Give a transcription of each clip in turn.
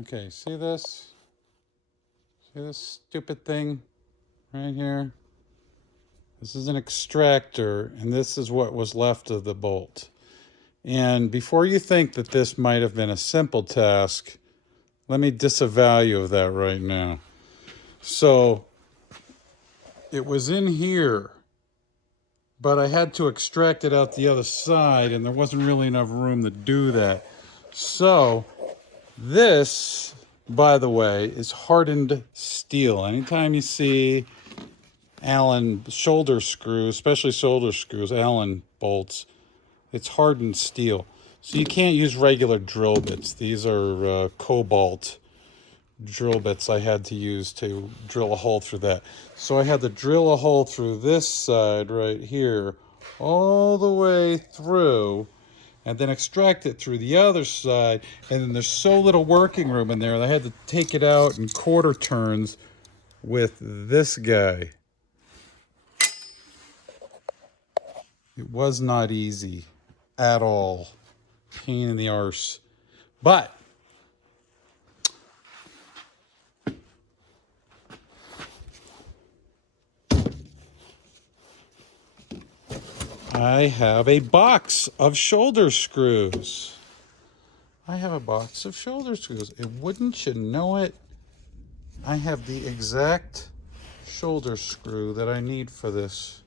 Okay, see this? See this stupid thing right here? This is an extractor, and this is what was left of the bolt. And before you think that this might have been a simple task, let me disavow you of that right now. So it was in here, but I had to extract it out the other side, and there wasn't really enough room to do that. So this, by the way, is hardened steel. Anytime you see Allen shoulder screws, especially shoulder screws, Allen bolts, it's hardened steel. So you can't use regular drill bits. These are cobalt drill bits I had to use to drill a hole through that. So I had to drill a hole through this side right here, all the way through, and then extract it through the other side. And then there's so little working room in there, I had to take it out in quarter turns with this guy. It was not easy at all. Pain in the arse. But I have a box of shoulder screws. I have a box of shoulder screws. And wouldn't you know it, I have the exact shoulder screw that I need for this.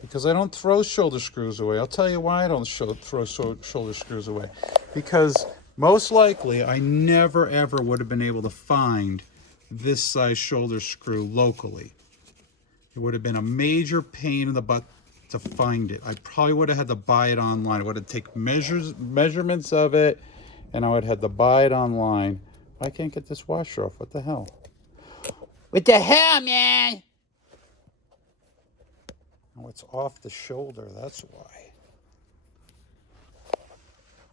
Because I don't throw shoulder screws away. I'll tell you why I don't throw shoulder screws away. Because most likely I never ever would have been able to find this size shoulder screw locally. It would have been a major pain in the butt to find it. I probably would have had to buy it online. I would have taken measurements of it, and I would have had to buy it online. I can't get this washer off. What the hell? What the hell, man? Oh, it's off the shoulder. That's why.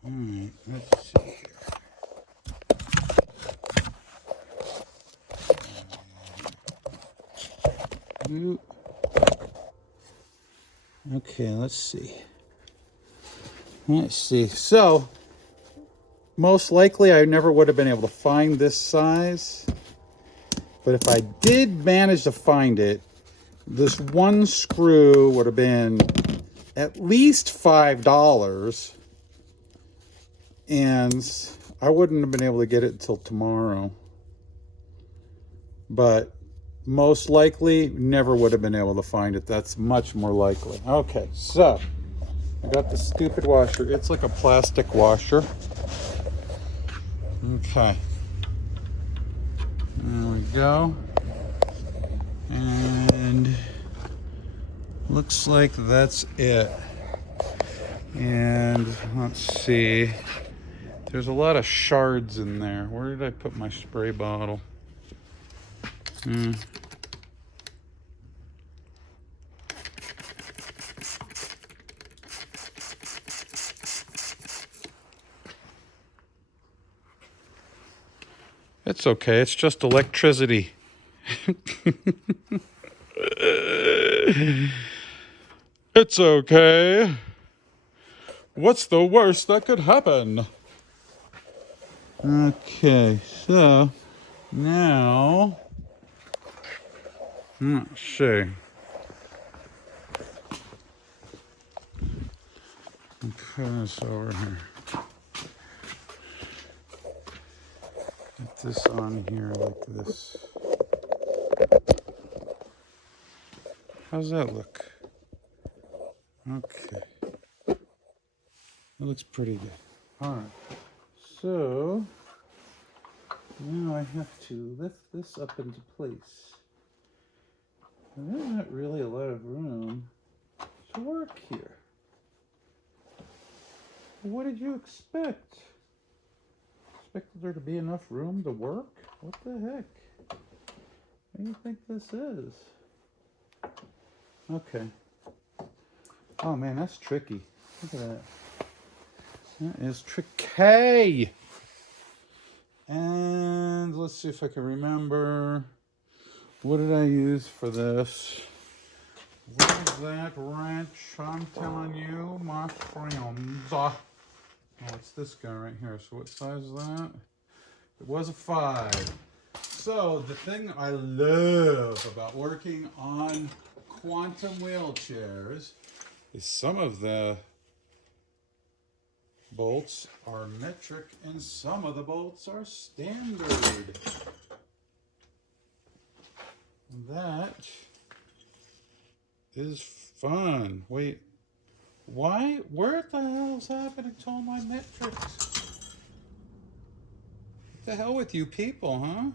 All right, let's see here. Okay, let's see. Let's see. So, most likely I never would have been able to find this size. But if I did manage to find it, this one screw would have been at least $5. And I wouldn't have been able to get it until tomorrow. But most likely never would have been able to find it. That's much more likely. Okay, so I got the stupid washer. It's like a plastic washer. Okay. There we go. And looks like that's it. And let's see. There's a lot of shards in there. Where did I put my spray bottle? It's okay. It's just electricity. It's okay. What's the worst that could happen? Okay, so now let's see. Put this over here. Get this on here like this. How's that look? Okay. That looks pretty good. Alright. So now I have to lift this up into place. And there's not really a lot of room to work here. What did you expect? Expected there to be enough room to work? What the heck? What do you think this is? Okay. Oh man, that's tricky. Look at that. That is tricky. And let's see if I can remember. What did I use for this? Where's that wrench? I'm telling you, my friends. Oh, it's this guy right here. So what size is that? It was a 5. So the thing I love about working on quantum wheelchairs is some of the bolts are metric and some of the bolts are standard. That is fun. Wait, why? Where the hell's happening to all my metrics? What the hell with you people, huh?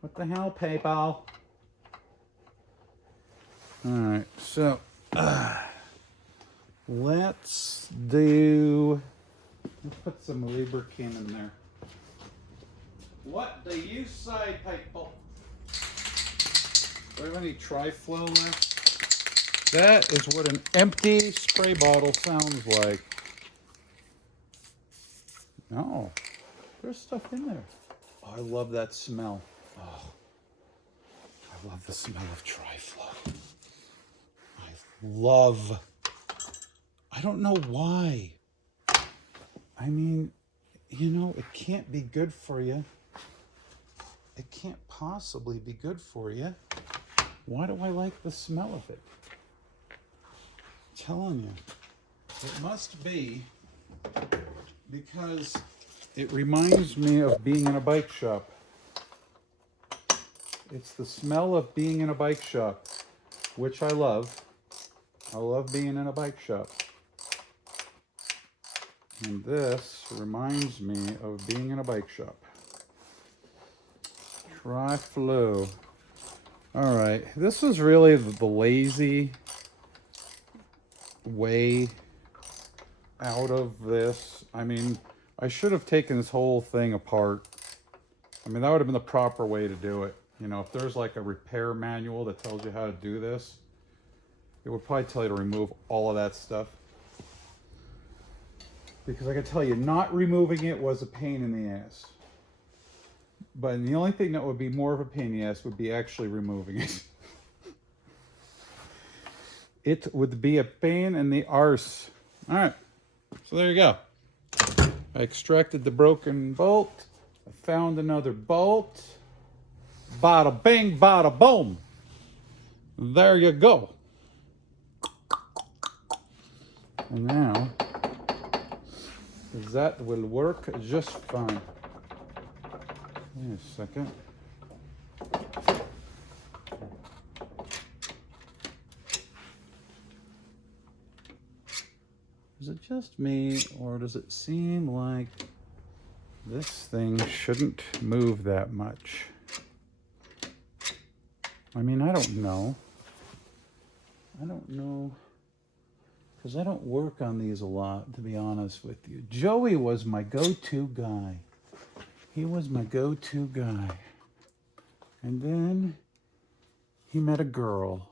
What the hell, PayPal? Alright, so let's put some lubricant in there. What do you say, people? Do I have any Tri-Flow left? That is what an empty spray bottle sounds like. No, there's stuff in there. Oh, I love that smell. Oh, I love the smell of Tri-Flow. I don't know why. I mean, you know, it can't be good for you. It can't possibly be good for you. Why do I like the smell of it? I'm telling you, it must be because it reminds me of being in a bike shop. It's the smell of being in a bike shop, which I love. I love being in a bike shop. And this reminds me of being in a bike shop. Tri-Flow. All right, this was really the lazy way out of this. I mean, I should have taken this whole thing apart. I mean, that would have been the proper way to do it. You know, if there's like a repair manual that tells you how to do this, it would probably tell you to remove all of that stuff. Because I can tell you, not removing it was a pain in the ass. But the only thing that would be more of a pain in the ass would be actually removing it. It would be a pain in the arse. All right, so there you go. I extracted the broken bolt. I found another bolt. Bada bing, bada boom. There you go. And now, that will work just fine. Wait a second. Is it just me, or does it seem like this thing shouldn't move that much? I mean, I don't know. Because I don't work on these a lot, to be honest with you. Joey was my go-to guy. He was my go-to guy. And then he met a girl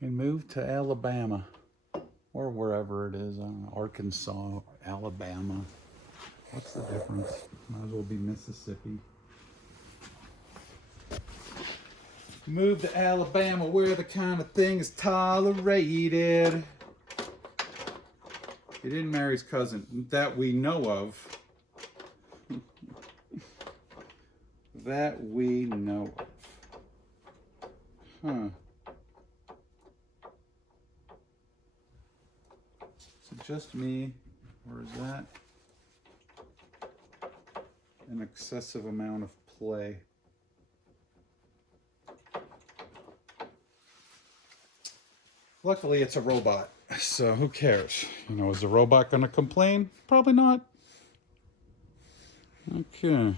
and moved to Alabama, or wherever it is. I don't know, Arkansas, Alabama. What's the difference? Might as well be Mississippi. Moved to Alabama where the kind of thing is tolerated. He didn't marry his cousin that we know of. That we know of. Huh. Is it just me, or is that an excessive amount of play? Luckily, it's a robot, so who cares? You know, is the robot going to complain? Probably not. Okay.